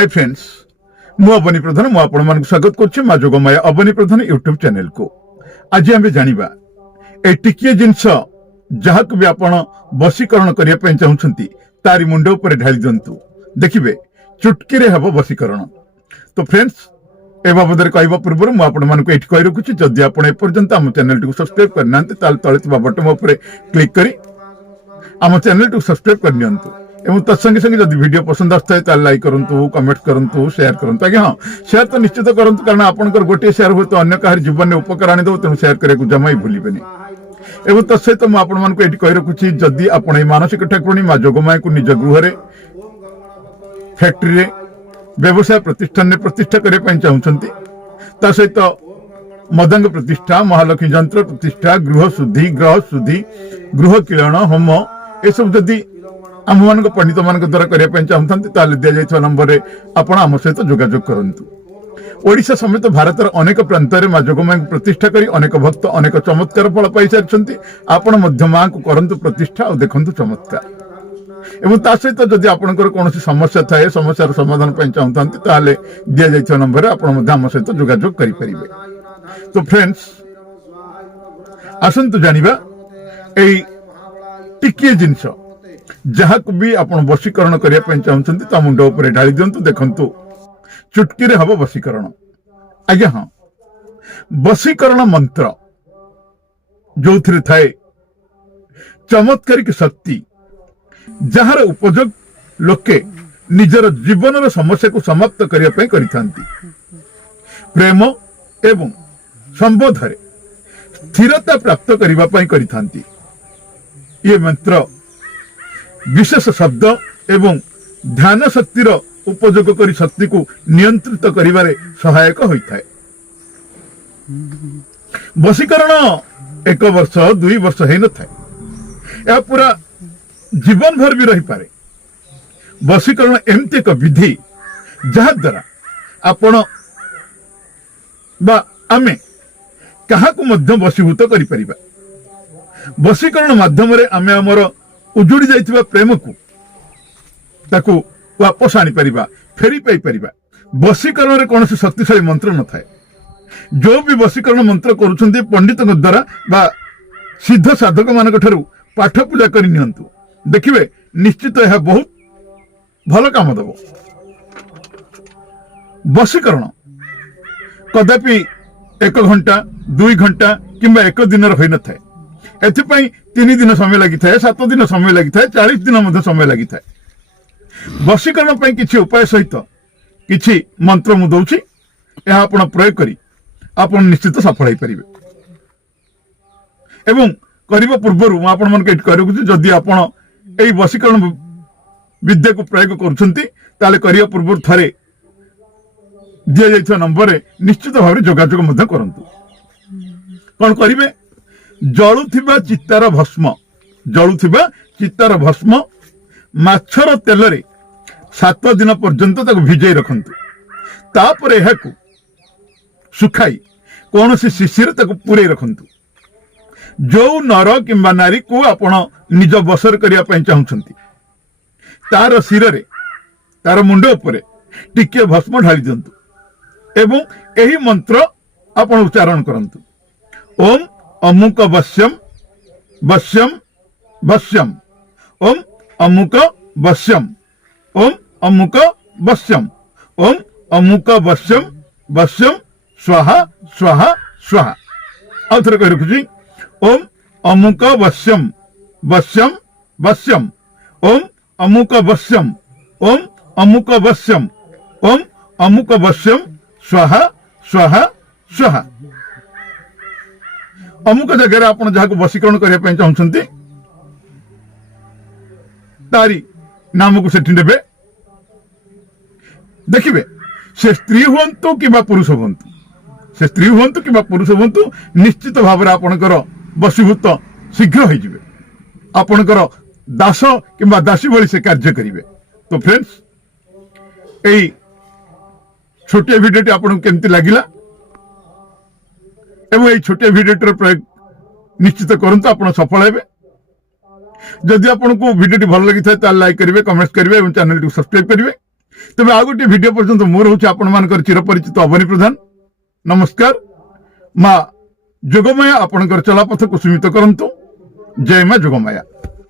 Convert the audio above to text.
Hi friends मु अवनी प्रधान मु आपण मानक स्वागत करछि मा जोगमाया अवनी प्रधान यूट्यूब चैनल को। आज आम जानिबा ए टिकिए जिंस जहाक भी आपण वशीकरण करिया पय चाहुछंती तारी मुंड ऊपर ढाली दंतु देखिबे चुटकी रे हबो वशीकरण। तो फ्रेंड्स ए बाबद रे कहबा पूर्व मु आपण मानक एठी कहि रखुछि जदि आपण ए पर्यंत हम चैनल को सब्सक्राइब करनांते ताल तळे थिबा बटन ऊपर क्लिक करी हम चैनल को सब्सक्राइब कर नियंतु एवं तत्संगे संगे जब वीडियो पसंद आता है लाइक करंतु कमेंट करंतु शेयर करंतु आगे हाँ शेयर तो निश्चित करंतु कारण आपनकर गोटे शेयर हुए तो अन्य काहर जीवन में उपकार आनी दो तेणु शेयर करने जमा ही भूलिबेनी। एवं तत्सहित मुझे आपण मानक एठी कहि रखुछि जदि आपण ए मानसिक ठाकुराणी मां जोगमाया को निज गृह रे फैक्ट्री रे व्यवसाय प्रतिष्ठान ने प्रतिष्ठा करने पय चाहुछंती ता सहित मदंग प्रतिष्ठा महालक्ष्मी यंत्र प्रतिष्ठा गृह शुद्धि गृह किरण होम ए सब जदि आम मान पंडित मान द्वारा करने चाहते दि जाइए नंबर में आपण आम सहित जोगाजोग करंतु। ओडिशा समेत भारत अनेक प्रांत में मां जोगमाया प्रतिष्ठा करी अनेक भक्त अनेक चमत्कार फल पाई सारी आपण मध्य मां को करंतु प्रतिष्ठा और देखंतु चमत्कार। एवं ता सहित जदि आपनकर कौन समस्या थाए समस्यार समाधान पाई चाहते दि जाइए नंबर में आपण आम सहित जोगाजोग करि परिबे। तो फ्रेंड्स आसंतु जानिबा एई टिकिए जिंस जहाँ को भी आप वशीकरण करने चाहते ता मुंड उपर ढाली दिंतु देखंतु चुटकी रे हबो वशीकरण। आज्ञा हाँ वशीकरण मंत्र जो थाए चमत्कारिक शक्ति जार उपयोग लोके निजर जीवन समस्या को समाप्त करने करिथांती। प्रेम एवं संबोधरे स्थिरता प्राप्त करने करिथांती। ये मंत्र विशेष शब्द एवं ध्यान शक्तिर उपयोग करी शक्ति को नियंत्रित करिबारे सहायक होता है। वशीकरण 1 वर्ष 2 वर्ष है न था या पूरा जीवन भर भी रही पारे। वशीकरण एमती एक विधि जहा द्वारा आपण बा आमे कहा को मध्य वशीभूत करि परिबा। वशीकरण माध्यम रे आमे हमर उजुड़ी जाइथिबा प्रेम को ताकू वापस आनी परिबा फेरी पाई परिबा। वशीकरण रे कौन शक्तिशाली मंत्र न थाए। जो भी वशीकरण मंत्र करुछंती पंडित द्वारा बा सिद्ध साधक मान पाठ पूजा कर नियंतु देखिबे निश्चित यह बहुत भल काम दब। वशीकरण कदापि 1 घंटा 2 घंटा किंबा 1 दिन होई न थाए। एथिपाई 3 दिन समय लगी था 7 दिन समय लगी था 40 दिन मध्य समय लगी था। वशीकरण पर किसी उपाय सहित किसी मंत्र मु दउछि यह आपण प्रयोग करी आपण निश्चित सफल हो पारे। एवं करबा पूर्व मु आपण मन के कहू जदि आपण एई वशीकरण विद्या को प्रयोग करूछंती ताले करिया पूर्व थरे दिया जाइथिबा नंबर रे निश्चित भाव रे जोगाजोग मध्य करंतु। कोन करिवे जलुथिबा चित्तार भस्म माछर तेल रे 7 दिन पर्यंत ताको भिजाई रखंतु। तापर एहाकु सुखाई कौन सी शिशिर ताको पुरे रखंतु। जो नर किंबा नारी को आपण निज बसर करिया पय चाहुछंती तार सिर रे तार मुंड उपरे टिके भस्म ढाली दियंतु एवं एही मंत्र आपण उच्चारण करंतु। ओम अमुक वश्यम वश्यम वश्यम ओम अमुक वश्यम ओम अमुक वश्यम ओम अमुक वश्यम वश्यम स्वाहा स्वाहा स्वाहा। और थे कह रखुची ओम अमुक वश्यम वश्यम वश्यम ओम अमुक वश्यम ओम अमुक वश्यम ओम अमुक वश्यम स्वाहा स्वाहा स्वाहा। अमुक जगह आप जहाँ वशीकरण करने चाहते तारी नाम को सेठी नेबे। देखिए से स्त्री हूँ कि पुरुष हूँ से स्त्री हूँ कि पुरुष हूँ निश्चित भाव में आपणकर वशीभूत शीघ्र हो आपणकर दास कि दासी भली से कार्य करेंगे। तो फ्रेंड्स यही छोटे भिडियोटी आपको केमती लगिला एवं ये छोटे भिडियोटर प्रयोग निश्चित करंतु आपण सफल हेबे। जदि आपको भिडियोटी भल लगी था लाइक करेंगे कमेंट करेंगे और चैनल को सब्सक्राइब करेंगे। तेज आ गोटे भिड पर्यटन मोर हूँ आपण चिरपरिचित अवनी प्रधान। नमस्कार। माँ जोगमाया आपणकर चलापथ को सीमित करंतु। जय माँ जोगमाया।